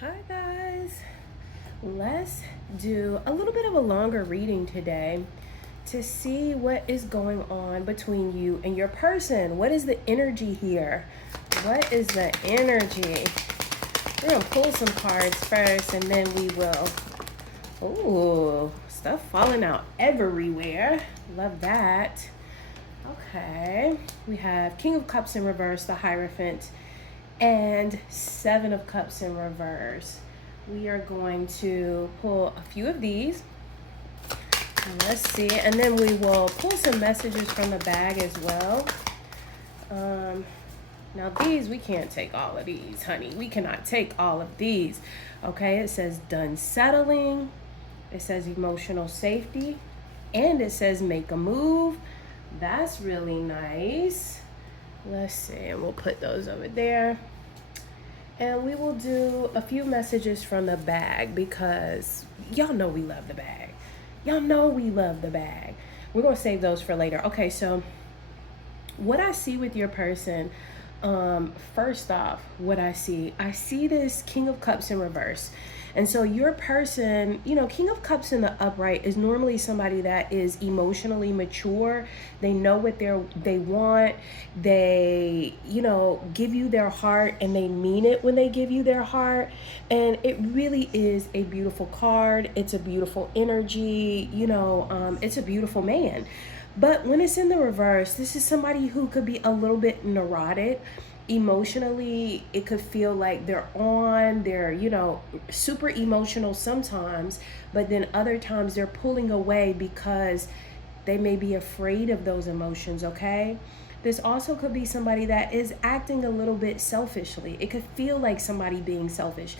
Hi guys, let's do a little bit of a longer reading today to see what is going on between you and your person. What is the energy here? What is the energy? We're gonna pull some cards first and then we will. Ooh, stuff falling out everywhere. Love that. Okay, we have King of Cups in reverse, the Hierophant, and Seven of Cups in reverse. We are going to pull a few of these. Let's see, and then we will pull some messages from the bag as well. Now these, we can't take all of these, honey. We cannot take all of these. Okay, it says done settling. It says emotional safety. And it says make a move. That's really nice. Let's see, and we'll put those over there. And we will do a few messages from the bag because y'all know we love the bag. Y'all know we love the bag. We're going to save those for later. Okay, so what I see with your person, first off, what I see this King of Cups in reverse. And so your person, King of Cups in the upright is normally somebody that is emotionally mature. They know what they want. They, give you their heart and they mean it when they give you their heart. And it really is a beautiful card. It's a beautiful energy, it's a beautiful man. But when it's in the reverse, this is somebody who could be a little bit neurotic. Emotionally, it could feel like they're super emotional sometimes, but then other times they're pulling away because they may be afraid of those emotions, okay? This also could be somebody that is acting a little bit selfishly. It could feel like somebody being selfish.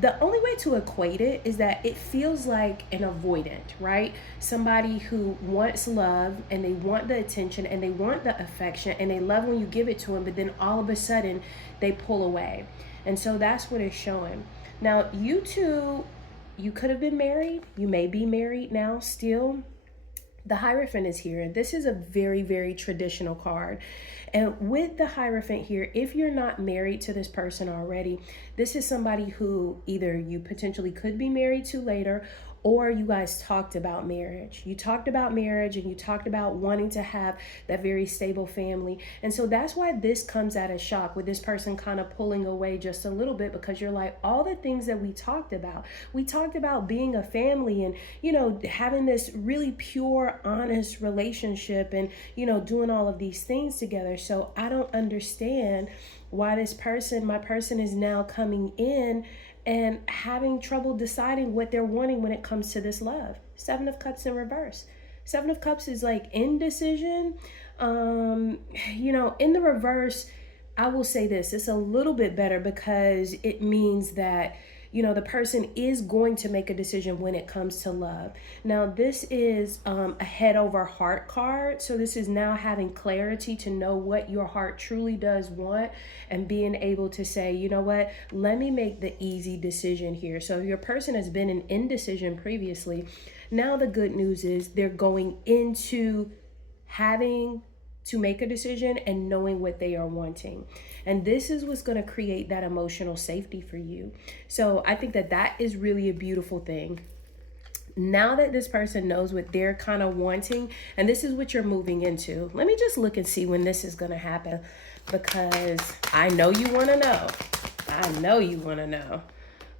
The only way to equate it is that it feels like an avoidant, right? Somebody who wants love and they want the attention and they want the affection and they love when you give it to them, but then all of a sudden they pull away. And so that's what it's showing. Now, you two, you could have been married. You may be married now still. The Hierophant is here. This is a very, very traditional card. And with the Hierophant here, if you're not married to this person already, this is somebody who either you potentially could be married to later, or you guys talked about marriage. You talked about marriage and you talked about wanting to have that very stable family. And so that's why this comes at a shock with this person kind of pulling away just a little bit, because you're like, all the things that we talked about being a family and, having this really pure, honest relationship and, doing all of these things together. So I don't understand why my person is now coming in and having trouble deciding what they're wanting when it comes to this love. Seven of Cups in reverse. Seven of Cups is like indecision. In the reverse, I will say this, it's a little bit better because it means that the person is going to make a decision when it comes to love. Now, this is a head over heart card. So this is now having clarity to know what your heart truly does want and being able to say, you know what, let me make the easy decision here. So if your person has been in indecision previously, now the good news is they're going into having to make a decision and knowing what they are wanting. And this is what's going to create that emotional safety for you. So I think that is really a beautiful thing. Now that this person knows what they're kind of wanting, and this is what you're moving into, let me just look and see when this is going to happen, because I know you want to know. I know you want to know.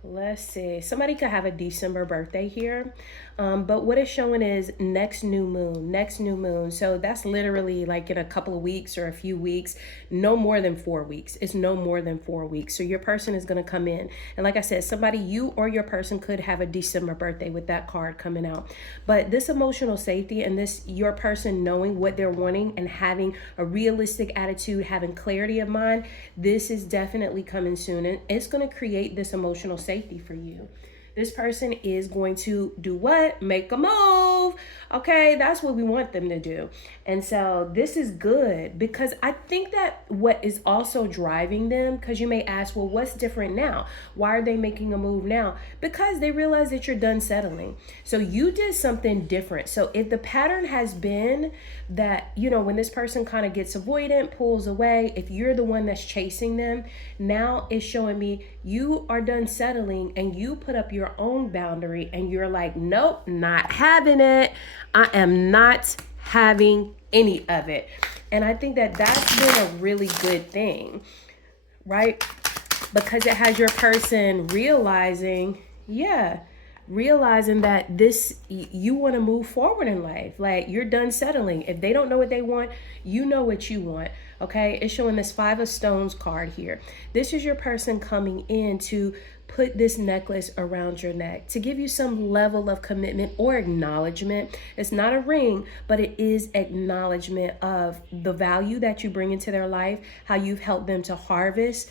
Let's see. Somebody could have a December birthday here. But what it's showing is next new moon. So that's literally like in a couple of weeks or a few weeks, no more than 4 weeks. It's no more than 4 weeks. So your person is going to come in. And like I said, somebody, you or your person could have a December birthday with that card coming out. But this emotional safety and your person knowing what they're wanting and having a realistic attitude, having clarity of mind, this is definitely coming soon. And it's going to create this emotional safety for you. This person is going to do what? Make a move. Okay, that's what we want them to do. And so this is good, because I think that what is also driving them, because you may ask, well, what's different now? Why are they making a move now? Because they realize that you're done settling. So you did something different. So if the pattern has been that, when this person kind of gets avoidant, pulls away, if you're the one that's chasing them, now it's showing me You are done settling and you put up your own boundary and you're like, nope, not having it. I am not having any of it. And I think that that's been a really good thing, right? Because it has your person realizing that you want to move forward in life. Like, you're done settling. If they don't know what they want, you know what you want. Okay, it's showing this 5 of Stones card here. This is your person coming in to put this necklace around your neck to give you some level of commitment or acknowledgement. It's not a ring, but it is acknowledgement of the value that you bring into their life, how you've helped them to harvest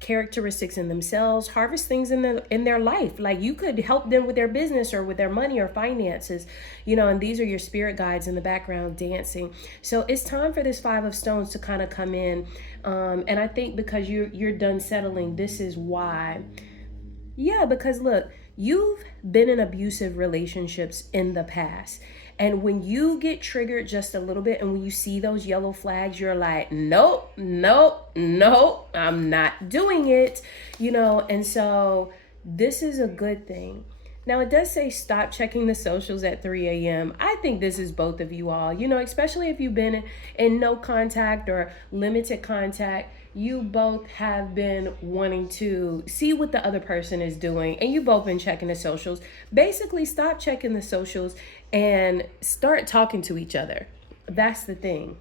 characteristics in themselves, harvest things in their life. Like, you could help them with their business or with their money or finances, and these are your spirit guides in the background dancing. So it's time for this 5 of Stones to kind of come in. And I think because you're done settling, this is why. Yeah, because look, you've been in abusive relationships in the past. And when you get triggered just a little bit and when you see those yellow flags, you're like, nope, nope, nope, I'm not doing it, and so this is a good thing. Now, it does say stop checking the socials at 3 a.m. I think this is both of you all, especially if you've been in no contact or limited contact. You both have been wanting to see what the other person is doing, and you both been checking the socials. Basically, stop checking the socials and start talking to each other. That's the thing.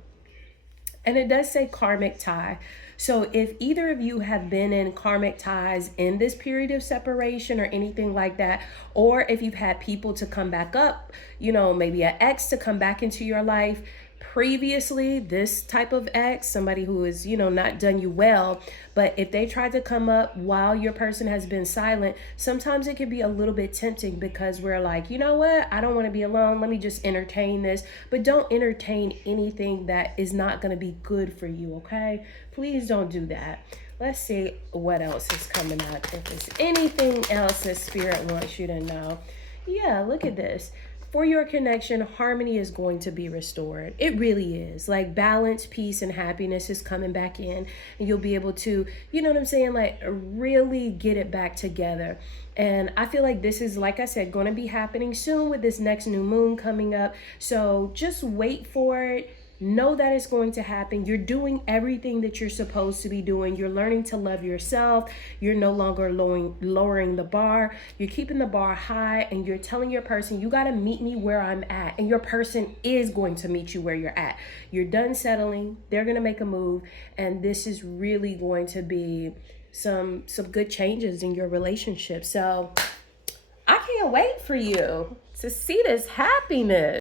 And it does say karmic tie. So if either of you have been in karmic ties in this period of separation or anything like that, or if you've had people to come back up, maybe an ex to come back into your life previously, this type of ex, somebody who is, not done you well, but if they tried to come up while your person has been silent, sometimes it can be a little bit tempting because we're like, you know what, I don't want to be alone, let me just entertain this. But don't entertain anything that is not going to be good for you, okay? Please don't do that. Let's see what else is coming up. If there's anything else that Spirit wants you to know. Yeah, look at this. For your connection, harmony is going to be restored. It really is. Like, balance, peace, and happiness is coming back in. And you'll be able to, like, really get it back together. And I feel like this is, like I said, going to be happening soon with this next new moon coming up. So just wait for it. Know that it's going to happen. You're doing everything that you're supposed to be doing. You're learning to love yourself. You're no longer lowering the bar. You're keeping the bar high, and you're telling your person, you got to meet me where I'm at. And your person is going to meet you where you're at. You're done settling. They're going to make a move. And this is really going to be some good changes in your relationship. So I can't wait for you to see this happiness.